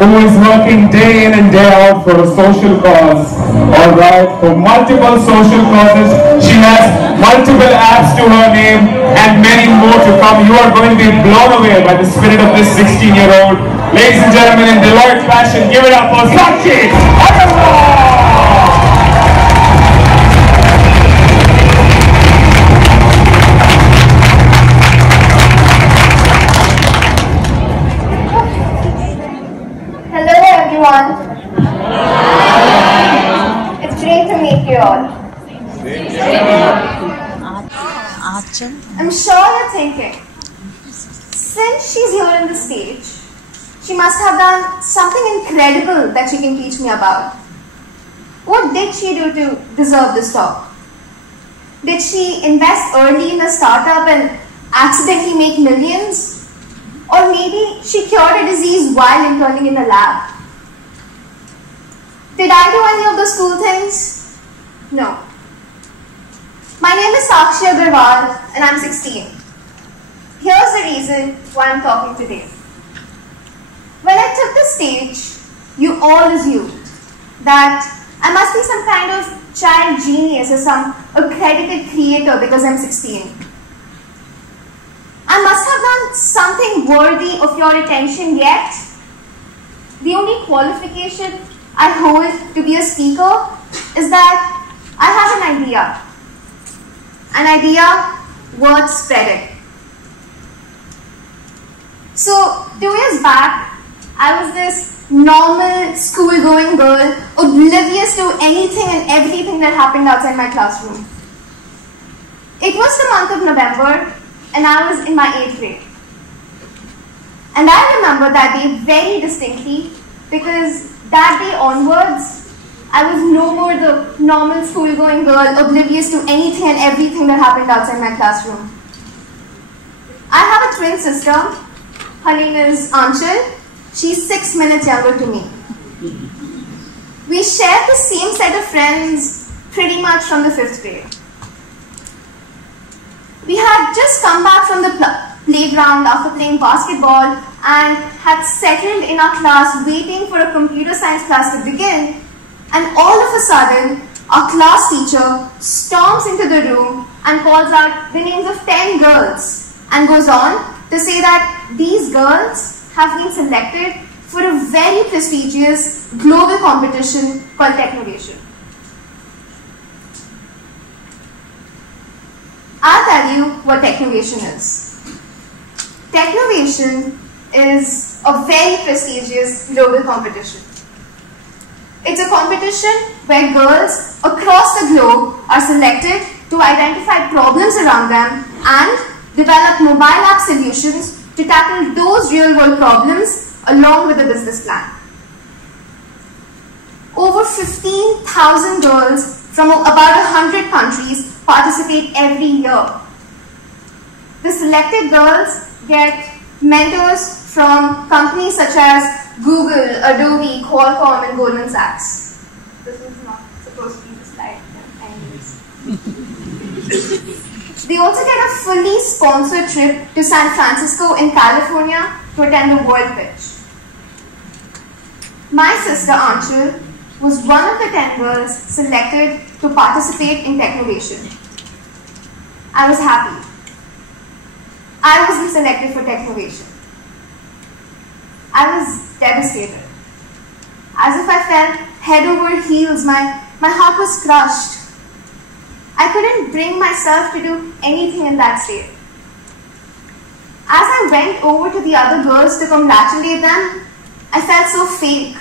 who is working day in and day out for a social cause. Alright, for multiple social causes. She has multiple apps to her name and many more to come. You are going to be blown away by the spirit of this 16-year-old. Ladies and gentlemen, in Deloitte fashion, give it up for Sakshi! Hello everyone. It's great to meet you all. I'm sure you're thinking, since she's here on the stage, she must have done something incredible that she can teach me about. What did she do to deserve this talk? Did she invest early in a startup and accidentally make millions? Or maybe she cured a disease while interning in a lab? Did I do any of those cool things? No. My name is Sakshi and I'm 16. Here's the reason why I'm talking today. When I took the stage, you all assumed that I must be some kind of child genius or some accredited creator because I'm 16. I must have done something worthy of your attention, yet the only qualification I hold to be a speaker is that I have an idea worth spreading. So 2 years back, I was this normal school-going girl, oblivious to anything and everything that happened outside my classroom. It was the month of November, and I was in my 8th grade. And I remember that day very distinctly because that day onwards, I was no more the normal school-going girl, oblivious to anything and everything that happened outside my classroom. I have a twin sister. Her name is Anchal. She's 6 minutes younger to me. We shared the same set of friends pretty much from the 5th grade. We had just come back from the playground after playing basketball and had settled in our class waiting for a computer science class to begin, and all of a sudden our class teacher storms into the room and calls out the names of 10 girls and goes on to say that these girls have been selected for a very prestigious global competition called Technovation. I'll tell you what Technovation is. Technovation is a very prestigious global competition. It's a competition where girls across the globe are selected to identify problems around them and develop mobile app solutions to tackle those real-world problems along with a business plan. Over 15,000 girls from about 100 countries participate every year. The selected girls get mentors from companies such as Google, Adobe, Qualcomm, and Goldman Sachs. This was not supposed to be the slide, anyways. They also get a fully sponsored trip to San Francisco in California to attend the World Pitch. My sister Anchal was one of the 10 girls selected to participate in Technovation. I was happy. I wasn't selected for Technovation. I was devastated. As if I fell head over heels, my heart was crushed. I couldn't bring myself to do anything in that state. As I went over to the other girls to congratulate them, I felt so fake.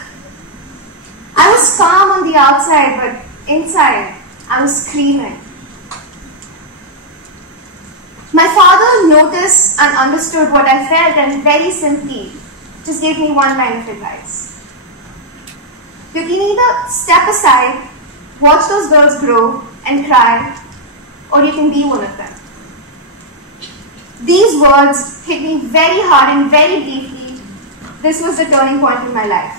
I was calm on the outside, but inside, I was screaming. My father noticed and understood what I felt and very simply just gave me one line of advice. You can either step aside, watch those girls grow and cry, or you can be one of them. These words hit me very hard and very deeply. This was the turning point in my life.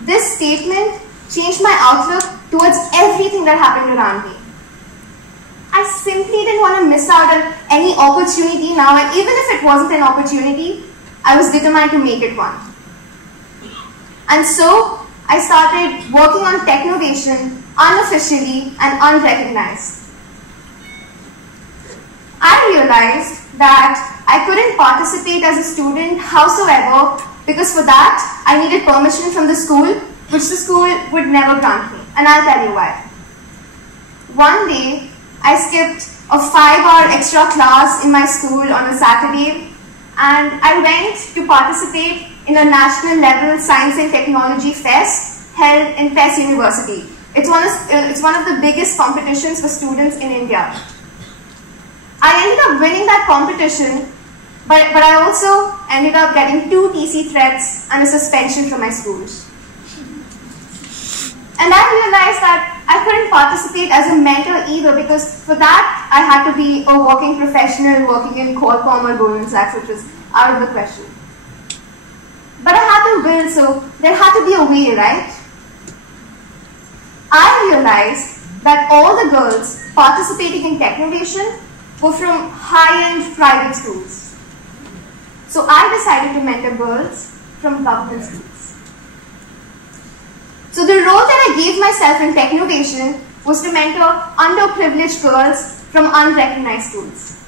This statement changed my outlook towards everything that happened around me. I simply didn't want to miss out on any opportunity now, and even if it wasn't an opportunity, I was determined to make it one. And so I started working on technovation unofficially and unrecognized. I realized that I couldn't participate as a student howsoever, because for that I needed permission from the school, which the school would never grant me. And I'll tell you why. One day, I skipped a 5-hour extra class in my school on a Saturday, and I went to participate in a national level science and technology fest held in Pest University. It's one of the biggest competitions for students in India. I ended up winning that competition, but I also ended up getting 2 TC threats and a suspension from my school. And I realized that I couldn't participate as a mentor either, because for that I had to be a working professional working in Qualcomm or Goldman Sachs, which was out of the question. But I had the will, so there had to be a way, right? I realized that all the girls participating in technovation were from high-end private schools. So I decided to mentor girls from government schools. So the role that I gave myself in technovation was to mentor underprivileged girls from unrecognized schools.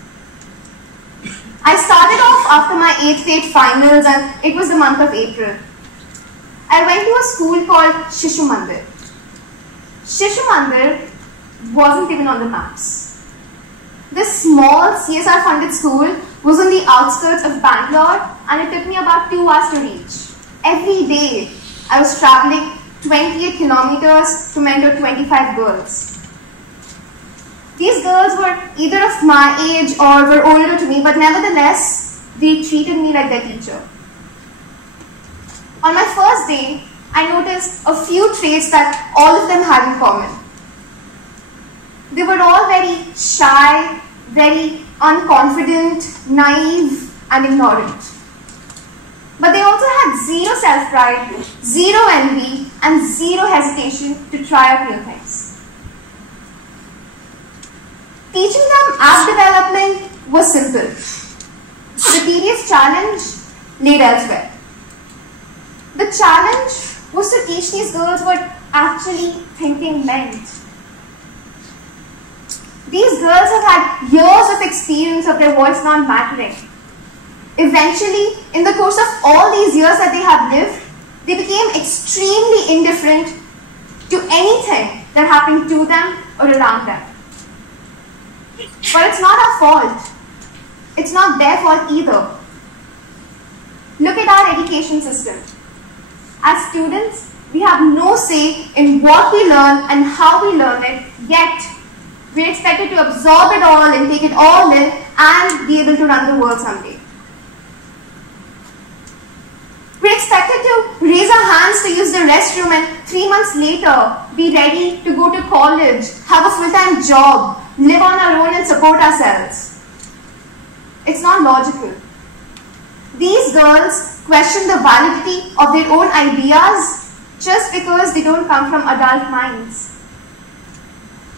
I started off after my 8th grade finals, and it was the month of April. I went to a school called Shishu Mandir. Shishu Mandir wasn't even on the maps. This small CSR-funded school was on the outskirts of Bangalore, and it took me about 2 hours to reach. Every day, I was traveling 28 kilometers to mentor 25 girls. These girls were either of my age or were older to me, but nevertheless, they treated me like their teacher. On my first day, I noticed a few traits that all of them had in common. They were all very shy, very unconfident, naive, and ignorant. But they also had zero self-pride, zero envy, and zero hesitation to try out new things. Teaching them app development was simple. The tedious challenge laid elsewhere. The challenge was to teach these girls what actually thinking meant. These girls have had years of experience of their voice not mattering. Eventually, in the course of all these years that they have lived, they became extremely indifferent to anything that happened to them or around them. But it's not our fault. It's not their fault either. Look at our education system. As students, we have no say in what we learn and how we learn it, yet we're expected to absorb it all and take it all in and be able to run the world someday. We're expected to raise our hands to use the restroom and 3 months later be ready to go to college, have a full-time job, live on our own and support ourselves. It's not logical. These girls question the validity of their own ideas just because they don't come from adult minds.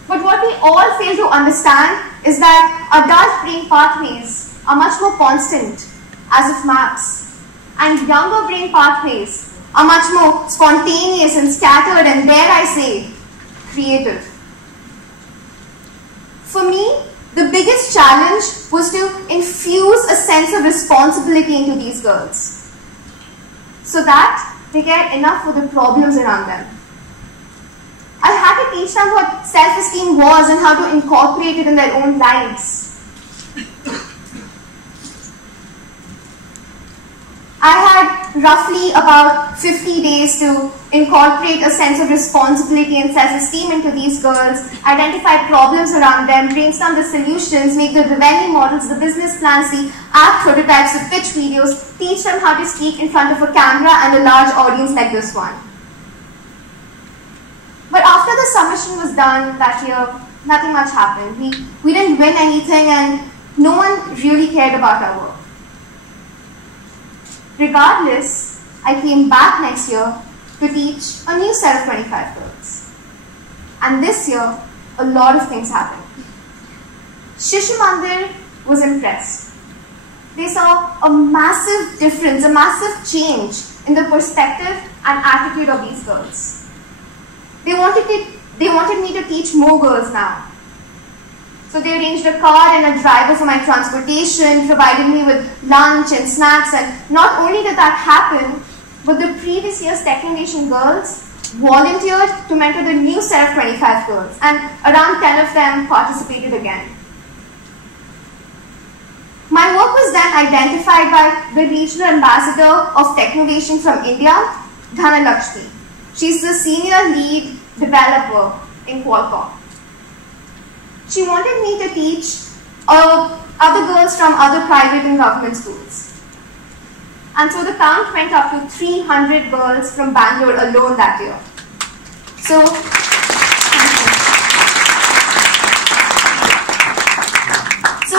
But what we all fail to understand is that adult brain pathways are much more constant, as of maps. And younger brain pathways are much more spontaneous and scattered and, dare I say, creative. For me, the biggest challenge was to infuse a sense of responsibility into these girls so that they get enough for the problems around them. I had to teach them what self-esteem was and how to incorporate it in their own lives. I had roughly about 50 days to incorporate a sense of responsibility and self-esteem into these girls, identify problems around them, brainstorm the solutions, make the revenue models, the business plans, the app prototypes, the pitch videos, teach them how to speak in front of a camera and a large audience like this one. But after the submission was done that year, nothing much happened. We didn't win anything and no one really cared about our work. Regardless, I came back next year to teach a new set of 25 girls. And this year, a lot of things happened. Shishu Mandir was impressed. They saw a massive difference, a massive change in the perspective and attitude of these girls. They wanted me to teach more girls now. So they arranged a car and a driver for my transportation, provided me with lunch and snacks, and not only did that happen, but the previous year's Technovation girls volunteered to mentor the new set of 25 girls, and around 10 of them participated again. My work was then identified by the regional ambassador of Technovation from India, Dhanalakshmi. She's the senior lead developer in Qualcomm. She wanted me to teach other girls from other private and government schools. And so the count went up to 300 girls from Bangalore alone that year. So,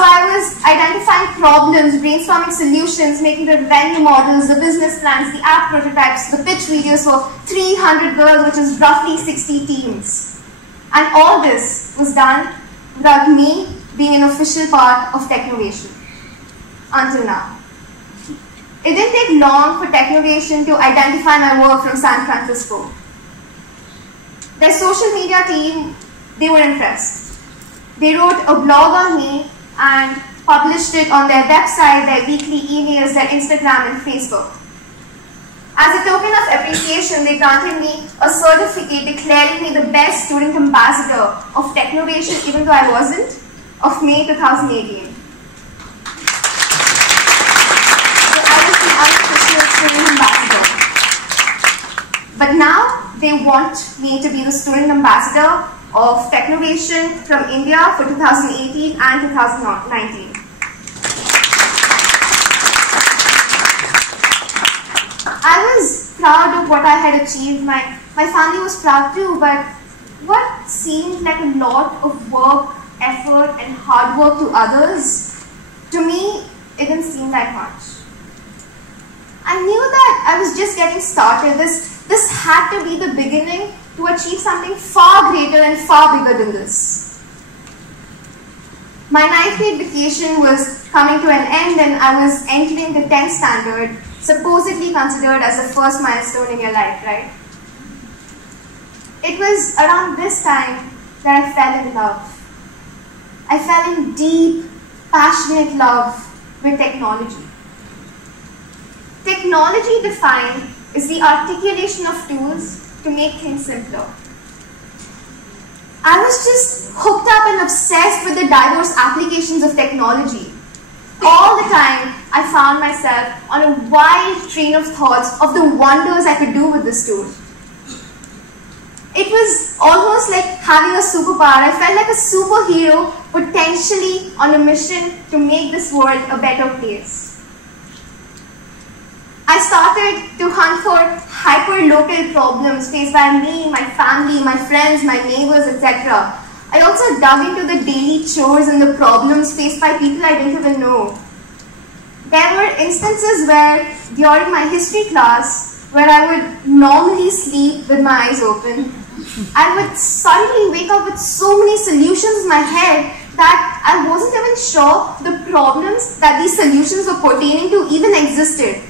I was identifying problems, brainstorming solutions, making the revenue models, the business plans, the app prototypes, the pitch videos for 300 girls, which is roughly 60 teams. And all this was done without me being an official part of Technovation until now. It didn't take long for Technovation to identify my work from San Francisco. Their social media team, they were impressed. They wrote a blog on me and published it on their website, their weekly emails, their Instagram and Facebook. As a token of appreciation, they granted me a certificate declaring me the best student ambassador of Technovation, even though I wasn't, of May 2018. So I was the unofficial student ambassador. But now they want me to be the student ambassador of Technovation from India for 2018 and 2019. I was proud of what I had achieved. My family was proud too, but what seemed like a lot of work, effort, and hard work to others, to me, it didn't seem like much. I knew that I was just getting started. This had to be the beginning to achieve something far greater and far bigger than this. My 9th grade vacation was coming to an end and I was entering the 10th standard, supposedly considered as the first milestone in your life, right? It was around this time that I fell in love. I fell in deep, passionate love with technology. Technology defined is the articulation of tools to make things simpler. I was just hooked up and obsessed with the diverse applications of technology. All the time, I found myself on a wild train of thoughts of the wonders I could do with this tool. It was almost like having a superpower. I felt like a superhero potentially on a mission to make this world a better place. I started to hunt for hyper-local problems faced by me, my family, my friends, my neighbors, etc. I also dug into the daily chores and the problems faced by people I didn't even know. There were instances where, during my history class, where I would normally sleep with my eyes open, I would suddenly wake up with so many solutions in my head that I wasn't even sure the problems that these solutions were pertaining to even existed.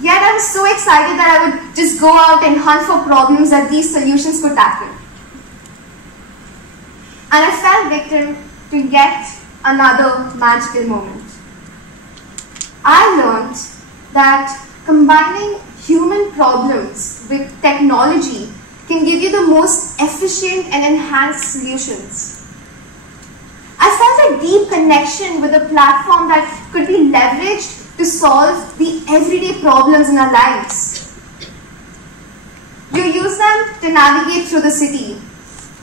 Yet I was so excited that I would just go out and hunt for problems that these solutions could tackle. And I fell victim to yet another magical moment. I learned that combining human problems with technology can give you the most efficient and enhanced solutions. I felt a deep connection with a platform that could be leveraged to solve the everyday problems in our lives. You use them to navigate through the city,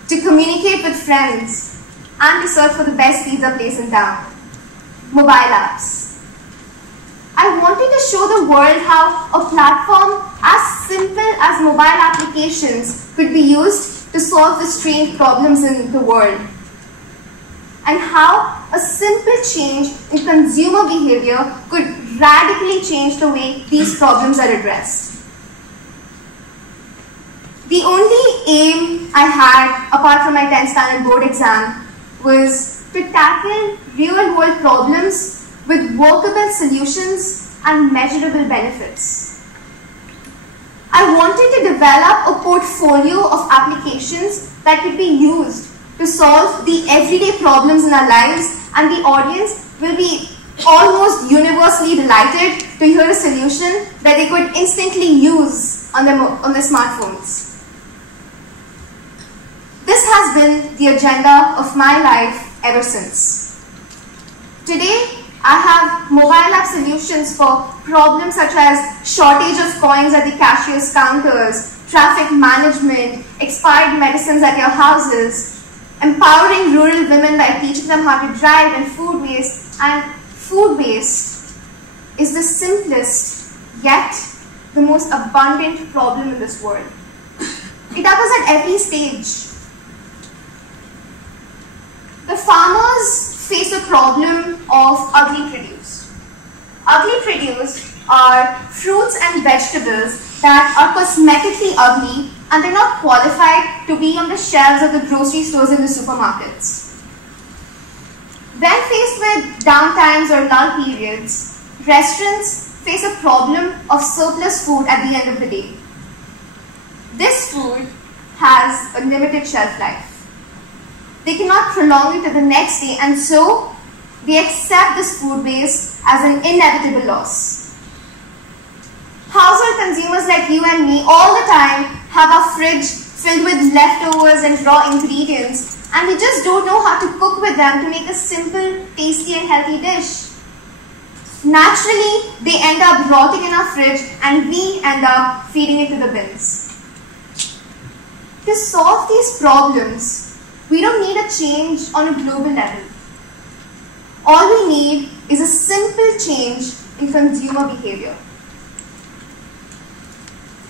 to communicate with friends, and to search for the best pizza place in town. Mobile apps. I wanted to show the world how a platform as simple as mobile applications could be used to solve the strange problems in the world, and how a simple change in consumer behavior could radically change the way these problems are addressed. The only aim I had, apart from my 10th standard board exam, was to tackle real-world problems with workable solutions and measurable benefits. I wanted to develop a portfolio of applications that could be used to solve the everyday problems in our lives, and the audience will be almost universally delighted to hear a solution that they could instantly use on their smartphones. This has been the agenda of my life ever since. Today, I have mobile app solutions for problems such as shortage of coins at the cashier's counters, traffic management, expired medicines at your houses, empowering rural women by teaching them how to drive, and food waste. And food waste is the simplest yet the most abundant problem in this world. It occurs at every stage. The farmers face a problem of ugly produce. Ugly produce are fruits and vegetables that are cosmetically ugly and they're not qualified to be on the shelves of the grocery stores and the supermarkets. When faced with downtimes or lull periods, restaurants face a problem of surplus food at the end of the day. This food has a limited shelf life. They cannot prolong it to the next day, and so they accept this food waste as an inevitable loss. Household consumers like you and me all the time have our fridge filled with leftovers and raw ingredients, and we just don't know how to cook with them to make a simple, tasty and healthy dish. Naturally, they end up rotting in our fridge and we end up feeding it to the bins. To solve these problems, we don't need a change on a global level. All we need is a simple change in consumer behavior.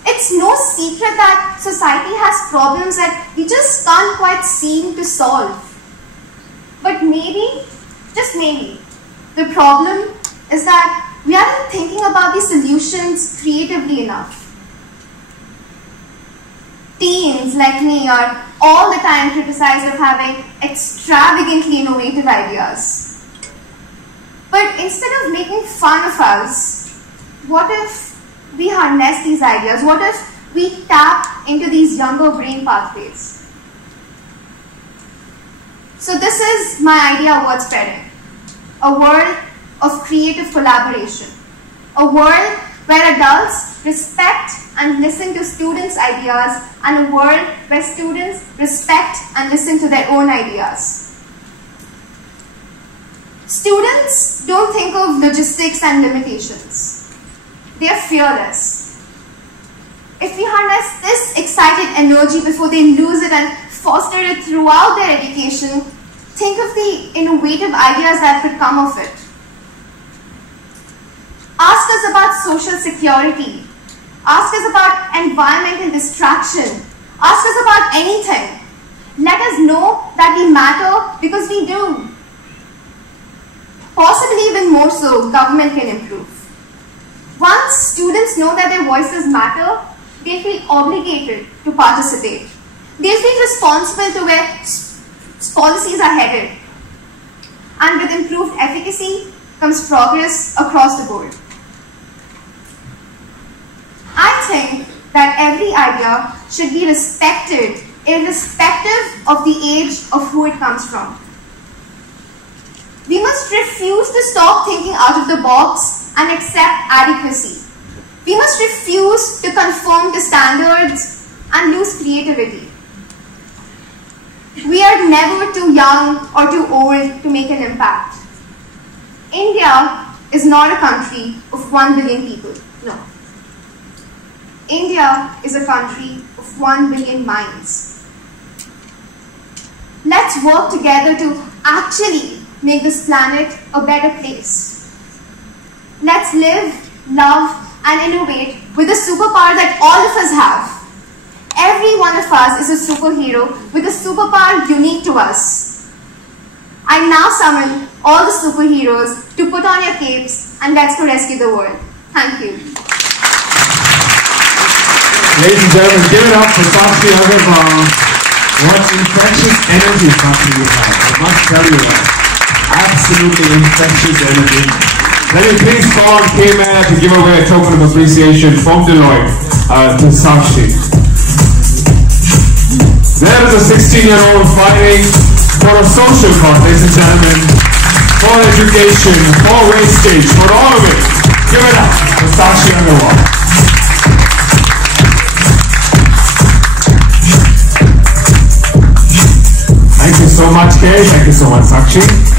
It's no secret that society has problems that we just can't quite seem to solve. But maybe, just maybe, the problem is that we aren't thinking about these solutions creatively enough. Teens like me are all the time criticized of having extravagantly innovative ideas. But instead of making fun of us, what if we harness these ideas? What if we tap into these younger brain pathways? So this is my idea of word spreading. A world of creative collaboration. A world where adults respect and listen to students' ideas, and a world where students respect and listen to their own ideas. Students don't think of logistics and limitations. They are fearless. If we harness this excited energy before they lose it and foster it throughout their education, think of the innovative ideas that could come of it. Ask us about social security. Ask us about environmental distraction. Ask us about anything. Let us know that we matter, because we do. Possibly even more so, government can improve. Once students know that their voices matter, they feel obligated to participate. They feel responsible to where policies are headed. And with improved efficacy comes progress across the board. I think that every idea should be respected irrespective of the age of who it comes from. We must refuse to stop thinking out of the box and accept adequacy. We must refuse to conform to standards and lose creativity. We are never too young or too old to make an impact. India is not a country of 1 billion people, no. India is a country of 1 billion minds. Let's work together to actually make this planet a better place. Let's live, love, and innovate with the superpower that all of us have. Every one of us is a superhero with a superpower unique to us. I now summon all the superheroes to put on your capes and let's go rescue the world. Thank you. Ladies and gentlemen, give it up for Sakshi Agarwal. What infectious energy Sakshi you have. I must tell you that. Absolutely infectious energy. Let me please call on K-Man to give away a token of appreciation from Deloitte to Sakshi. There is a 16-year-old fighting for a social cause, ladies and gentlemen, for education, for wastage, for all of it. Give it up for Sakshi Agarwal. Thank you so much, Kay. Thank you so much, Sakshi.